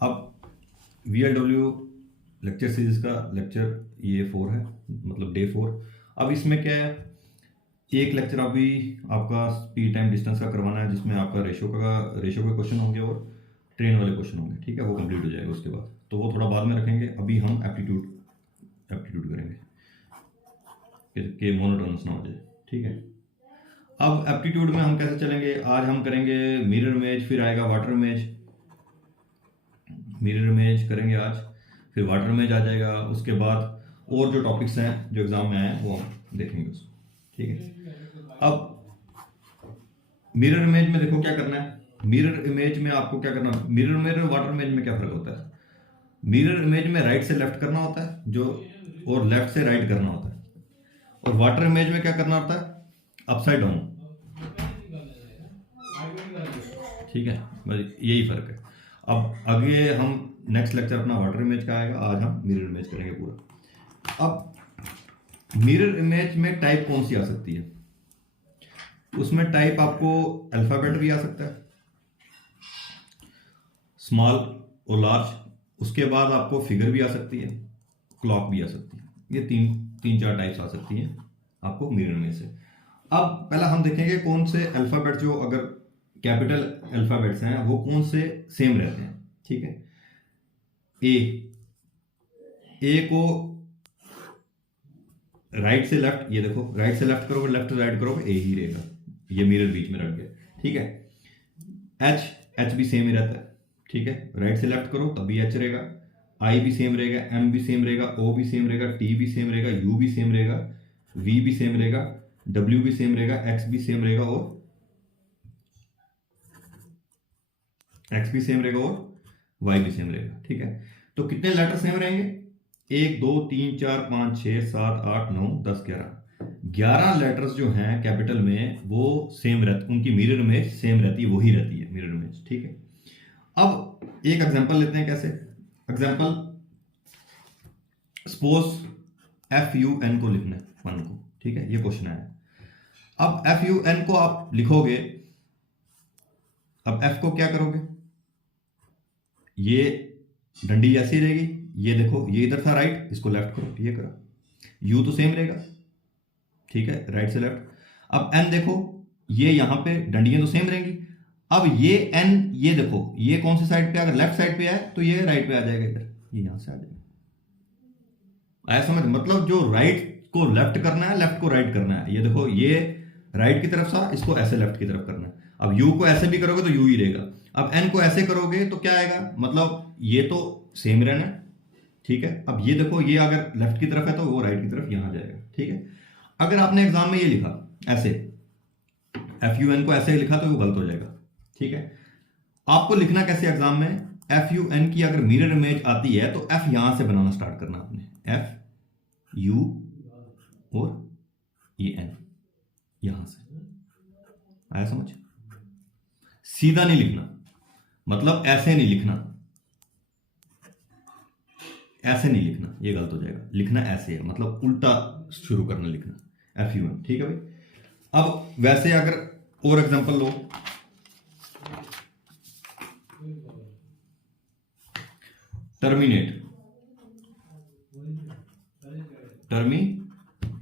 अब VLW lecture series का lecture ये 4 है, मतलब डे 4। अब इसमें क्या है, एक लेक्चर अभी आपका स्पीड टाइम डिस्टेंस का करवाना है, जिसमें आपका रेशो के क्वेश्चन होंगे और ट्रेन वाले क्वेश्चन होंगे, ठीक है। वो कंप्लीट हो जाएगा उसके बाद, तो वो थोड़ा बाद में रखेंगे। अभी हम एप्टीट्यूड करेंगे कि मोनोटोनस ना हो जाए, ठीक है। अब एप्टीट्यूड में हम कैसे चलेंगे, आज हम करेंगे मिरर इमेज, फिर आएगा वाटर इमेज। मिरर इमेज करेंगे आज, फिर वाटर इमेज आ जाएगा। उसके बाद और जो टॉपिक्स हैं जो एग्जाम में आए हैं वो हम देखेंगे उसको, ठीक है। अब मिरर इमेज में देखो क्या करना है। मिरर इमेज में आपको क्या करना है, मिरर में वाटर इमेज में क्या फर्क होता है। मिरर इमेज में राइट से लेफ्ट करना होता है जो, और लेफ्ट से राइट करना होता है। और वाटर इमेज में क्या करना होता है, अपसाइड डाउन, ठीक है। बस यही फर्क है। अब आगे हम नेक्स्ट लेक्चर अपना वाटर इमेज का आएगा, आज हम मिरर इमेज करेंगे पूरा। अब मिरर इमेज में टाइप कौन सी आ सकती है, उसमें टाइप आपको अल्फाबेट भी आ सकता है, स्मॉल और लार्ज। उसके बाद आपको फिगर भी आ सकती है, क्लॉक भी आ सकती है। ये तीन चार टाइप्स आ सकती हैं आपको मिरर में से। अब पहला हम देखेंगे कौन से अल्फाबेट, जो अगर कैपिटल अल्फाबेट्स हैं वो कौन से सेम रहते हैं, ठीक है। ए को राइट से लेफ्ट, ये देखो राइट से लेफ्ट करोगे, लेफ्ट से राइट करोगे, ए ही रहेगा, ये मिरर बीच में रख गया, ठीक है। एच भी सेम ही रहता है, ठीक है। राइट से लेफ्ट करो तब भी एच रहेगा। आई भी सेम रहेगा, एम भी सेम रहेगा, ओ भी सेम रहेगा, टी भी सेम रहेगा, यू भी सेम रहेगा, वी भी सेम रहेगा, डब्ल्यू भी सेम रहेगा, एक्स भी सेम रहेगा और वाई भी सेम रहेगा, ठीक है। तो कितने लेटर सेम रहेंगे, 1 2 3 4 5 6 7 8 9 10 11 लेटर्स जो हैं कैपिटल में वो सेम रहते, उनकी मिरर इमेज सेम रहती है, वही रहती है मिरर इमेज, ठीक है। अब एक एग्जांपल लेते हैं, कैसे एग्जांपल, सपोज FUN को लिखना है, 1 को, ठीक है। ये क्वेश्चन है। अब FUN को आप लिखोगे, अब F को क्या करोगे, ये डंडी ऐसी रहेगी, ये देखो ये इधर था राइट, इसको लेफ्ट करो, ये करो। U तो सेम रहेगा, ठीक है, राइट से लेफ्ट। अब N देखो, ये यहां पे डंडियां तो सेम रहेंगी। अब ये N, ये देखो ये कौन सी साइड पे, अगर लेफ्ट साइड पे है तो ये राइट पे आ जाएगा, इधर ये यहां से आ जाएगा। ऐसा समझ, मतलब जो राइट को लेफ्ट करना है, लेफ्ट को राइट करना है। ये देखो ये राइट की तरफ था, इसको ऐसे लेफ्ट की तरफ करना है। अब U को ऐसे भी करोगे तो U ही रहेगा। अब N को ऐसे करोगे तो क्या आएगा, मतलब ये तो सेम रहना है, ठीक है। अब ये देखो ये अगर लेफ्ट की तरफ है तो वो राइट की तरफ यहां जाएगा, ठीक है। अगर आपने एग्जाम में ये लिखा ऐसे, FUN को ऐसे लिखा तो वो गलत हो जाएगा, ठीक है। आपको लिखना कैसे एग्जाम में, FUN की अगर मिरर इमेज आती है तो F यहां से बनाना स्टार्ट करना आपने, FU और ये N यहां से, आया समझ। सीधा नहीं लिखना, मतलब ऐसे नहीं लिखना, ऐसे नहीं लिखना, ये गलत हो जाएगा। लिखना ऐसे है, मतलब उल्टा शुरू करना लिखना, FUN, ठीक है भाई। अब वैसे अगर और एग्जांपल लो, टर्मिनेट,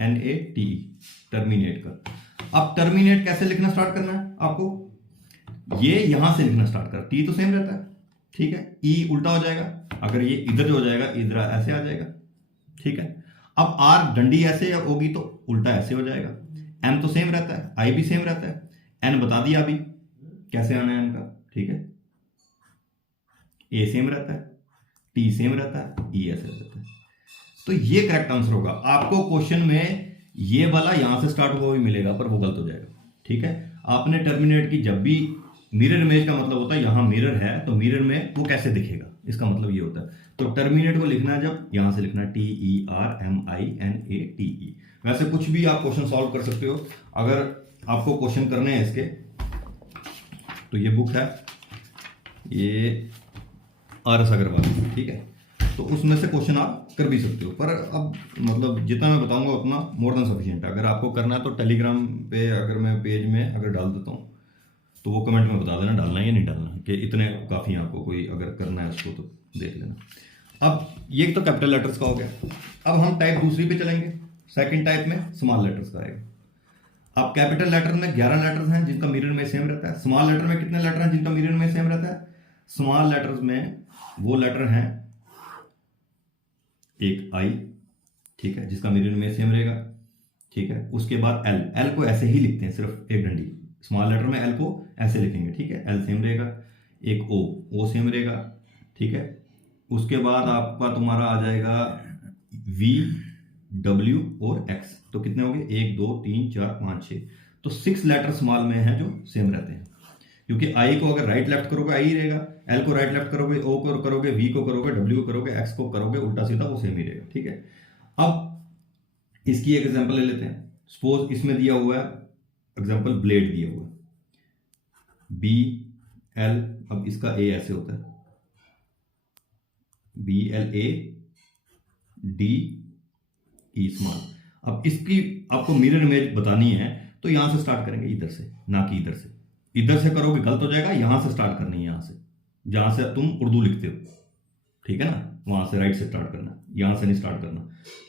NATE, टर्मिनेट का। अब टर्मिनेट कैसे लिखना स्टार्ट करना है आपको, ये यहां से लिखना स्टार्ट कर, टी तो सेम रहता है, ठीक है। ई उल्टा हो जाएगा, अगर ये इधर हो जाएगा, इधर ऐसे आ जाएगा, ठीक है। अब आर डंडी ऐसे होगी तो उल्टा ऐसे हो जाएगा। एम तो सेम रहता है, आई भी सेम रहता है, एन बता दिया अभी कैसे आना है एन का, ठीक है। ए सेम रहता है, टी सेम रहता है, ई ऐसे रहता है। तो ये करेक्ट आंसर होगा। आपको क्वेश्चन में ये वाला यहां से स्टार्ट हुआ भी मिलेगा, पर वो गलत हो जाएगा, ठीक है। आपने टर्मिनेट की, जब भी मिरर इमेज का मतलब होता है यहां मिरर है तो मिरर में वो कैसे दिखेगा, इसका मतलब ये होता है। तो टर्मिनेट को लिखना है जब यहां से लिखना है TERMINATE। वैसे कुछ भी आप क्वेश्चन सॉल्व कर सकते हो। अगर आपको क्वेश्चन करने हैं इसके, तो ये बुक है, ये RS अग्रवाल, ठीक है। तो उसमें से क्वेश्चन आप कर भी सकते हो, पर अब मतलब जितना मैं बताऊंगा उतना मोर देन सफिशिएंट है। अगर आपको करना है तो टेलीग्राम पे अगर मैं पेज में अगर डाल देता हूँ तो वो कमेंट में बता देना डालना है या नहीं डालना है। कि इतने काफ़ी हैं आपको, कोई अगर करना है उसको तो देख लेना। अब ये तो कैपिटल लेटर्स का हो गया। अब हम टाइप दूसरी पे चलेंगे। सेकंड टाइप में स्मॉल लेटर्स का आएगा। अब कैपिटल लेटर में 11 लेटर्स हैं जिनका मिरर इमेज सेम रहता है। स्मॉल लेटर में कितने लेटर हैं जिनका मिरर इमेज सेम रहता है? स्मॉल लेटर्स में वो लेटर हैं एक आई, ठीक है, जिसका मिरर इमेज सेम रहेगा, ठीक है। उसके बाद एल, एल को ऐसे ही लिखते हैं, सिर्फ एक डंडी। स्मॉल लेटर में एल को ऐसे लिखेंगे, ठीक है, एल सेम रहेगा। एक ओ, ओ सेम रहेगा, ठीक है। उसके बाद आपका तुम्हारा आ जाएगा वी, डब्ल्यू और एक्स। तो कितने हो गए? 1 2 3 4 5 6। तो 6 लेटर स्मॉल में हैं जो सेम रहते हैं, क्योंकि आई को अगर राइट लेफ्ट करोगे आई रहेगा, एल को राइट लेफ्ट करोगे ओ को करोगे, वी को करोगे, डब्ल्यू को करोगे, एक्स को करोगे, उल्टा सीधा वो सेम ही रहेगा, ठीक है। अब इसकी एक एग्जांपल ले लेते हैं। सपोज इसमें दिया हुआ है एग्जांपल, ब्लेड दिया हुआ है बी एल। अब इसका ए ऐसे होता है B L A D E small. अब इसकी आपको मिरर इमेज बतानी है तो यहां से स्टार्ट करेंगे, इधर से, ना कि इधर से। इधर से करोगे गलत हो जाएगा, यहां से स्टार्ट करनी है, यहां से जहां से तुम उर्दू लिखते हो, ठीक है ना, वहां से राइट से स्टार्ट करना, यहां से नहीं स्टार्ट करना।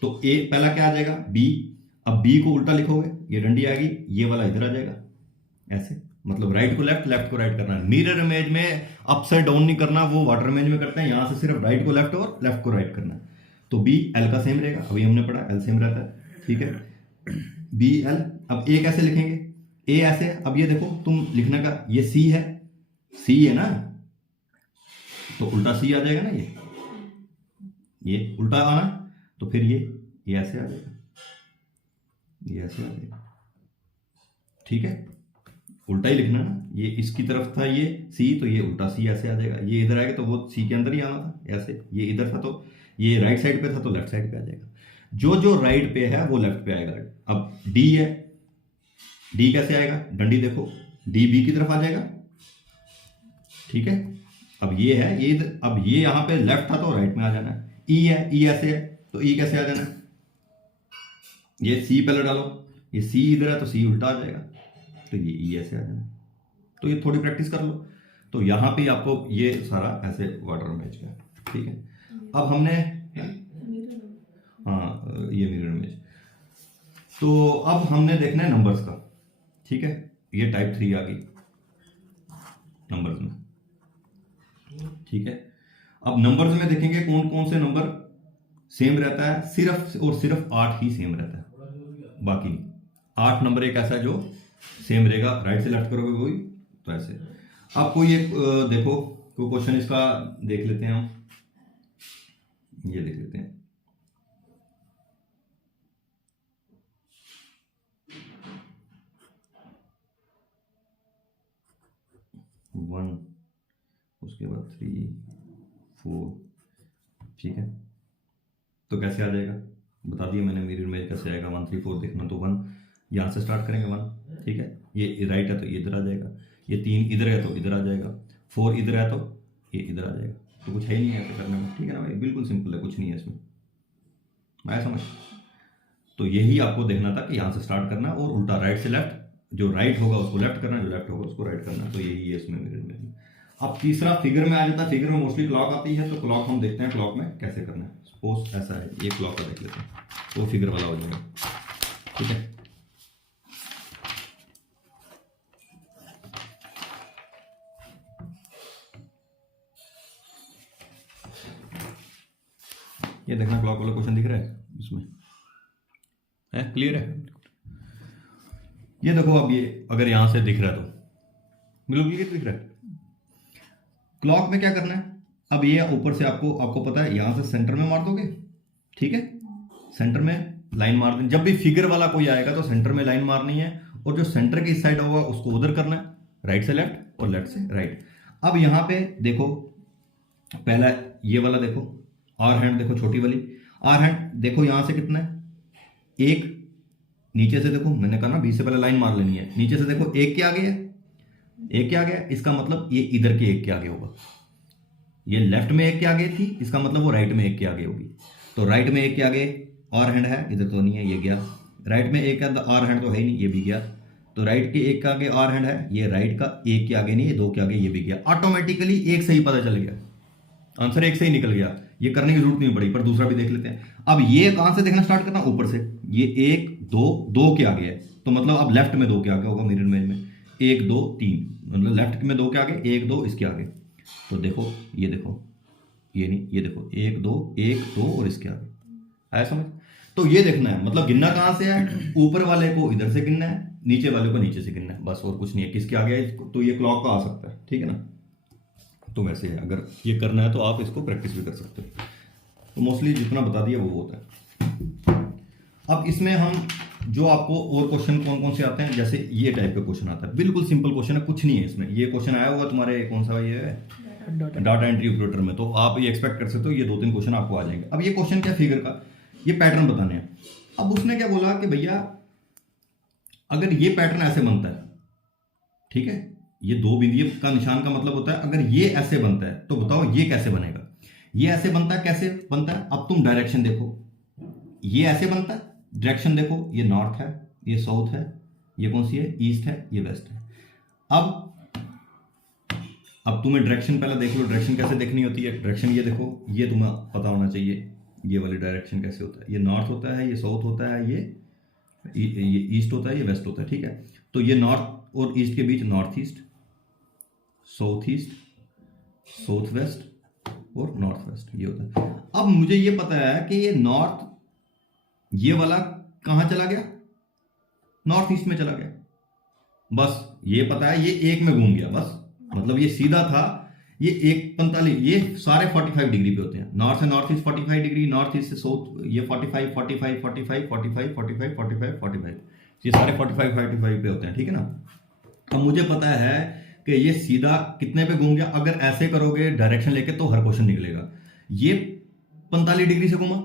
तो ए पहला क्या आ जाएगा? बी। अब बी को उल्टा लिखोगे, ये डंडी आ गई, ये वाला इधर आ जाएगा ऐसे, मतलब राइट को लेफ्ट, लेफ्ट को राइट करना है। मिरर इमेज में अपसाइड डाउन नहीं करना, वो वाटर इमेज में करते हैं, यहां से सिर्फ राइट को लेफ्ट और लेफ्ट को राइट करना है। तो बी एल का सेम रहेगा, अभी हमने पढ़ा एल सेम रहता है, ठीक है, बी एल। अब ए कैसे लिखेंगे? ए ऐसे। अब ये देखो तुम लिखने का, ये सी है, सी है ना, तो उल्टा सी आ जाएगा ना, ये उल्टा आना, तो फिर ये ऐसे आ जाएगा, ये ऐसे आ जाएगा, ठीक है, उल्टा ही लिखना ना। ये इसकी तरफ था ये सी, तो ये उल्टा सी ऐसे आ जाएगा। ये इधर आएगा तो वो सी के अंदर ही आना था ऐसे, ये इधर था तो ये राइट साइड पे था तो लेफ्ट साइड पे आ जाएगा। जो जो राइट पे है वो लेफ्ट पे आएगा। अब डी है, डी कैसे आएगा? डंडी देखो, डी बी की तरफ आ जाएगा, ठीक है। अब ये है, ये अब ये यहां पे लेफ्ट था तो राइट में आ जाना है। ई है, ई ऐसे है तो ई कैसे आ जाना है? ये सी पहले डालो, ये सी इधर है तो सी उल्टा आ जाएगा, तो ये ई ऐसे आ जाना। तो ये थोड़ी प्रैक्टिस कर लो, तो यहां पे आपको ये सारा ऐसे वाटर इमेज का, ठीक है। अब हमने हाँ ये मिरर इमेज, तो अब हमने देखना है नंबर्स का, ठीक है। ये टाइप 3 आ गई नंबर्स में, ठीक है। अब नंबर्स में देखेंगे कौन कौन से नंबर सेम रहता है। सिर्फ और सिर्फ 8 ही सेम रहता है, बाकी नहीं। 8 नंबर एक ऐसा जो सेम रहेगा, राइट से लेफ्ट करोगे कोई तो ऐसे। अब कोई एक देखो कोई क्वेश्चन इसका देख लेते हैं हम, ये देख लेते हैं। वन, उसके बाद 3 4, ठीक है। तो कैसे आ जाएगा बता दिया मैंने, मिरर इमेज कैसे आएगा। 1 3 4 देखना तो 1 यहाँ से स्टार्ट करेंगे 1, ठीक है। ये राइट है तो ये इधर आ जाएगा, ये 3 इधर है तो इधर आ जाएगा, 4 इधर है तो ये इधर आ जाएगा। तो कुछ है ही नहीं ऐसे करने में, ठीक है ना भाई, बिल्कुल सिंपल है, कुछ नहीं है इसमें, मैं समझ। तो यही आपको देखना था कि यहाँ से स्टार्ट करना और उल्टा राइट से लेफ्ट, जो राइट होगा उसको लेफ्ट करना, जो लेफ्ट होगा उसको राइट करना। तो यही है इसमें मिरर इमेज। अब तीसरा फिगर में आ जाता है। फिगर में मोस्टली क्लॉक आती है, तो क्लॉक हम देखते हैं क्लॉक में कैसे करना है। सपोज ऐसा है, ये क्लॉक का देख लेते हैं, तो फिगर वाला हो जाएगा, ठीक है। ये देखना क्लॉक वाला क्वेश्चन दिख रहा है इसमें, है क्लियर है? ये देखो, अब ये अगर यहां से दिख रहा है तो बिल्कुल क्लियर दिख रहा है। क्लॉक में क्या करना है? अब ये ऊपर से आपको पता है, यहां से सेंटर में मार दोगे, ठीक है, सेंटर में लाइन मार देनी। जब भी फिगर वाला कोई आएगा तो सेंटर में लाइन मारनी है, और जो सेंटर की साइड होगा उसको उधर करना है, राइट से लेफ्ट और लेफ्ट से राइट। अब यहां पे देखो, पहला ये वाला देखो, आर हैंड देखो, छोटी वाली आर हैंड देखो, यहां से कितना है? 1। नीचे से देखो, मैंने कहा ना 20 से पहले लाइन मार लेनी है। नीचे से देखो 1 के आगे है, 1 के आगे है, इसका मतलब ये इधर के 1 के आगे होगा। ये लेफ्ट में 1 के आगे थी, इसका मतलब वो राइट में 1 के आगे होगी। तो राइट में 1 के आगे आर हैंड है, इधर तो नहीं है, ये गया। राइट में 1 के अंदर आर हैंड तो है ही नहीं, ये भी गया। तो राइट के एक के आगे आर हैंड है, ये राइट का एक के आगे नहीं, ये दो के आगे ये भी गया, ऑटोमेटिकली एक सही पता चल गया, आंसर एक सही निकल गया, ये करने की जरूरत नहीं पड़ी। पर दूसरा भी देख लेते हैं। अब ये कहां से देखना स्टार्ट करना, ऊपर से। ये एक दो, दो के आगे है, तो मतलब अब लेफ्ट में दो के आगे होगा, मिरर इमेज में एक दो तीन, मतलब लेफ्ट में दो के आगे, एक दो इसके आगे। तो देखो ये देखो, ये नहीं, ये देखो एक दो और इसके आगे, आया समझ। तो ये देखना है, मतलब गिनना कहां से है, ऊपर वाले को इधर से गिनना है, नीचे वाले को नीचे से गिनना है, बस और कुछ नहीं है। किसके आगे है, तो ये क्लॉक का आ सकता है, ठीक है ना। तो वैसे है, अगर ये करना है तो आप इसको प्रैक्टिस भी कर सकते हो। तो मोस्टली जितना बता दिया वो होता है। अब इसमें हम जो आपको और क्वेश्चन कौन कौन से आते हैं, जैसे ये टाइप का क्वेश्चन आता है, बिल्कुल सिंपल क्वेश्चन है, कुछ नहीं है इसमें। ये क्वेश्चन आया हुआ तुम्हारे कौन सा, ये है डाटा एंट्री ऑपरेटर में, तो आप ये एक्सपेक्ट कर सकते हो ये 2-3 क्वेश्चन आपको आ जाएंगे। अब ये क्वेश्चन क्या, फिगर का ये पैटर्न बताने हैं। अब उसने क्या बोला कि भैया अगर ये पैटर्न ऐसे बनता है, ठीक है, ये दो बिंदु का निशान का मतलब होता है अगर ये ऐसे बनता है तो बताओ ये कैसे बनेगा। ये ऐसे बनता है, कैसे बनता है, अब तुम डायरेक्शन देखो, ये ऐसे बनता है, डायरेक्शन देखो, ये नॉर्थ है, ये साउथ है, ये कौन सी है, ईस्ट है, ये वेस्ट है। अब तुम्हें डायरेक्शन पहले देख लो, डायरेक्शन कैसे देखनी होती है। डायरेक्शन ये देखो, ये तुम्हें पता होना चाहिए ये वाली डायरेक्शन कैसे होता है। ये नॉर्थ होता है, ये साउथ होता है, ये ईस्ट होता है, ये वेस्ट होता है, ठीक है। तो ये नॉर्थ और ईस्ट के बीच नॉर्थ ईस्ट, साउथ वेस्ट और नॉर्थ वेस्ट ये होता है। अब मुझे ये पता है कि ये नॉर्थ, ये वाला कहां चला गया, नॉर्थ ईस्ट में चला गया, बस ये पता है, ये एक में घूम गया, बस मतलब ये सीधा था, ये एक 45, ये सारे 45 डिग्री पे होते हैं। नॉर्थ से north east 45 degree, north east से साउथ ये 45 45 45 45 45 45 45, ये सारे 45 45 पे होते हैं, ठीक है ना। अब मुझे पता है कि ये सीधा कितने पे घूम गया, अगर ऐसे करोगे डायरेक्शन लेके तो हर क्वेश्चन निकलेगा। ये 45 डिग्री से घूमा,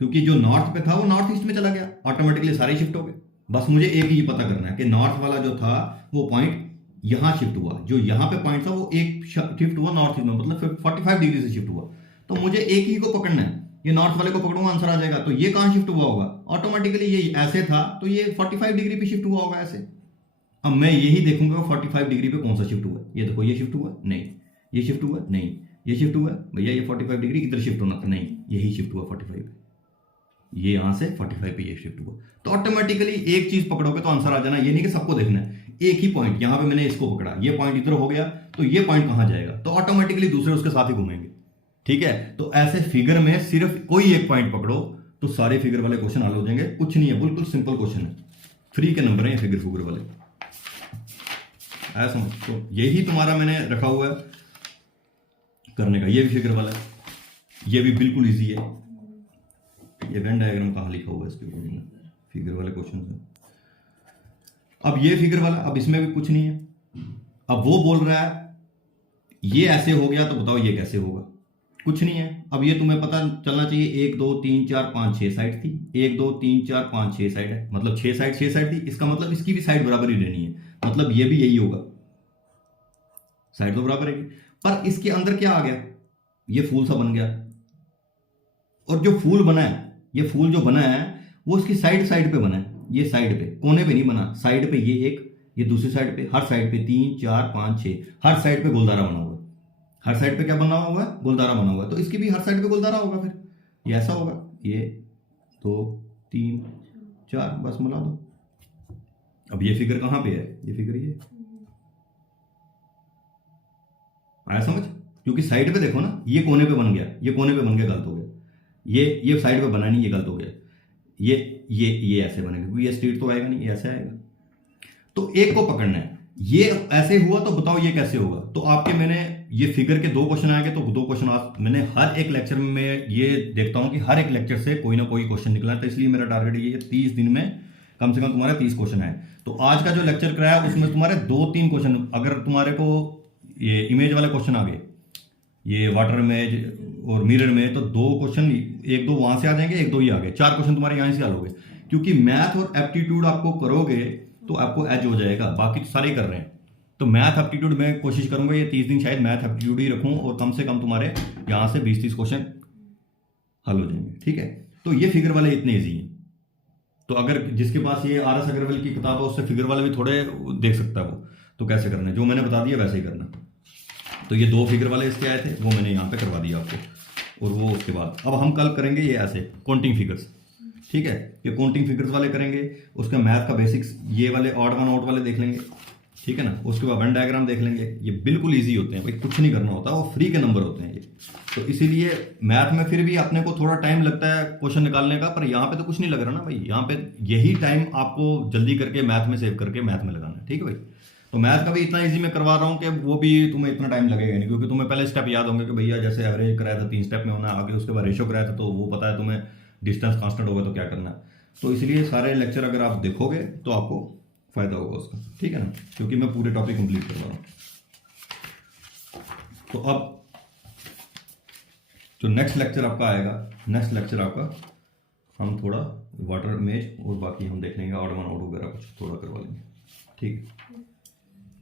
क्योंकि जो नॉर्थ पे था वो नॉर्थ ईस्ट में चला गया, ऑटोमेटिकली सारे शिफ्ट हो गए। बस मुझे एक ही पता करना है कि नॉर्थ वाला जो था वो पॉइंट यहां शिफ्ट हुआ, जो यहां पे पॉइंट था वो एक शिफ्ट हुआ नॉर्थ ईस्ट में, मतलब 45 डिग्री से शिफ्ट हुआ। तो मुझे एक ही को पकड़ना है, ये नॉर्थ वाले को पकड़ूंगा आंसर आ जाएगा। तो ये कहां शिफ्ट हुआ होगा, ऑटोमेटिकली ये ऐसे था तो ये 45 डिग्री पे शिफ्ट हुआ होगा ऐसे। अब मैं यही देखूंगा 45 डिग्री पे कौन सा शिफ्ट हुआ, ये देखो ये शिफ्ट हुआ नहीं, ये शिफ्ट हुआ नहीं, ये शिफ्ट हुआ भैया, ये 45 डिग्री इधर शिफ्ट होना था, नहीं यही शिफ्ट हुआ 45 पे, ये यहां से 45 पे ये शिफ्ट हुआ। तो ऑटोमेटिकली एक चीज पकड़ोगे तो आंसर आ जाना, ये नहीं कि सबको देखना है। एक ही पॉइंट, यहां पे मैंने इसको पकड़ा, ये पॉइंट इधर हो गया, तो ये पॉइंट कहां जाएगा, तो ऑटोमेटिकली दूसरे उसके साथ ही घूमेंगे, ठीक है। तो ऐसे फिगर में सिर्फ कोई एक पॉइंट पकड़ो तो सारे फिगर वाले क्वेश्चन हल हो जाएंगे। कुछ नहीं है, बिल्कुल सिंपल क्वेश्चन है, फ्री के नंबर है फिगर फिगर वाले, ऐसा समझ। तो यही तुम्हारा मैंने रखा हुआ है करने का, ये भी फिगर वाला है, ये भी बिल्कुल इजी है। ये वेन डायग्राम कहां लिखा हुआ है इसके ऊपर में, फिगर वाले क्वेश्चन है। अब ये फिगर वाला, अब इसमें भी कुछ नहीं है। अब वो बोल रहा है ये ऐसे हो गया, तो बताओ ये कैसे होगा, कुछ नहीं है। अब ये तुम्हें पता चलना चाहिए 1 2 3 4 5 6 साइड थी, 1 2 3 4 5 6 साइड है, मतलब 6 साइड थी, इसका मतलब इसकी भी साइड बराबर ही रहनी है, मतलब ये भी यही होगा, साइड तो बराबर है। पर इसके अंदर क्या आ गया, ये फूल सा बन गया, और जो फूल बना है, ये फूल जो बना है वो इसकी साइड पे बना है, ये साइड पे, कोने पे नहीं बना, साइड पे ये एक, ये दूसरी साइड पे, हर साइड पे 3 4 5 6, हर साइड पे गोलदारा बना हुआ है। हर साइड पे क्या बना हुआ है, गोलदारा बना हुआ है, तो इसकी भी हर साइड पे गोलदारा होगा, फिर ये ऐसा होगा, ये 2 3 4, बस मिला दो। अब ये फिगर कहां पे है, ये फिगर ये आया समझ, क्योंकि साइड पे देखो ना, ये कोने पे बन गया, ये कोने पे बन गया, गलत हो गया, ये साइड पे बना नहीं, ये गलत हो गया, ये ऐसे बनेगा, क्योंकि ये स्ट्रेट तो आएगा नहीं, ये ऐसे आएगा। तो एक को पकड़ना है, ये ऐसे हुआ तो बताओ ये कैसे होगा। तो आपके मैंने ये फिगर के 2 क्वेश्चन आएंगे, तो 2 क्वेश्चन आज मैंने हर एक लेक्चर में ये देखता हूं कि हर एक लेक्चर से कोई ना कोई क्वेश्चन निकला है, तो इसलिए मेरा टारगेट ये 30 दिन में कम से कम तुम्हारे 30 क्वेश्चन आए। तो आज का जो लेक्चर कराया उसमें तुम्हारे 2-3 क्वेश्चन, अगर तुम्हारे को ये इमेज वाले क्वेश्चन आ गए, ये वाटर इमेज और मिरर में, तो 2 क्वेश्चन 1-2 वहां से आ जाएंगे, 1-2 ही आ गए, 4 क्वेश्चन तुम्हारे यहां से हल हो गए। क्योंकि मैथ और एप्टीट्यूड आपको करोगे तो आपको एज हो जाएगा, बाकी तो सारे ही कर रहे हैं। तो मैथ एप्टीट्यूड में कोशिश करूंगा ये 30 दिन शायद मैथ एप्टीट्यूड ही रखूं, और कम से कम तुम्हारे यहां से 20-30 क्वेश्चन हल हो जाएंगे, ठीक है। तो ये फिगर वाले इतने ईजी हैं। तो अगर जिसके पास ये आर एस अग्रवाल की किताब है उससे फिगर वाले भी थोड़े देख सकता है वो। तो कैसे करना है, जो मैंने बता दिया वैसे ही करना। तो ये 2 फिगर वाले इसके आए थे, वो मैंने यहाँ पे करवा दिया आपको। और वो उसके बाद अब हम कल करेंगे ये ऐसे काउंटिंग फिगर्स, ठीक है। ये काउंटिंग फिगर्स वाले करेंगे, उसका मैथ का बेसिक्स ये वाले ऑड वन आउट वाले देख लेंगे, ठीक है ना। उसके बाद वेन डायग्राम देख लेंगे, ये बिल्कुल ईजी होते हैं भाई, कुछ नहीं करना होता, वो फ्री के नंबर होते हैं ये। तो इसीलिए मैथ में फिर भी अपने को थोड़ा टाइम लगता है क्वेश्चन निकालने का, पर यहाँ पे तो कुछ नहीं लग रहा ना भाई, यहाँ पे यही टाइम आपको जल्दी करके मैथ में सेव करके मैथ में लगाना है, ठीक है भाई। तो मैथ का भी इतना इजी मैं करवा रहा हूँ कि वो भी तुम्हें इतना टाइम लगेगा नहीं, क्योंकि तुम्हें पहले स्टेप याद होंगे कि भैया जैसे एवरेज कराया था 3 स्टेप में होना, आगे उसके बाद रेशो कराया था तो वो पता है तुम्हें, डिस्टेंस कांस्टेंट होगा तो क्या करना है। तो इसलिए सारे लेक्चर अगर आप देखोगे तो आपको फायदा होगा उसका, ठीक है ना, क्योंकि मैं पूरे टॉपिक कंप्लीट करवा रहा हूँ। तो अब जो नेक्स्ट लेक्चर आपका आएगा, नेक्स्ट लेक्चर आपका हम थोड़ा वाटर इमेज और बाकी हम देख लेंगे, ऑड वन आउट वगैरह कुछ थोड़ा करवा लेंगे, ठीक है।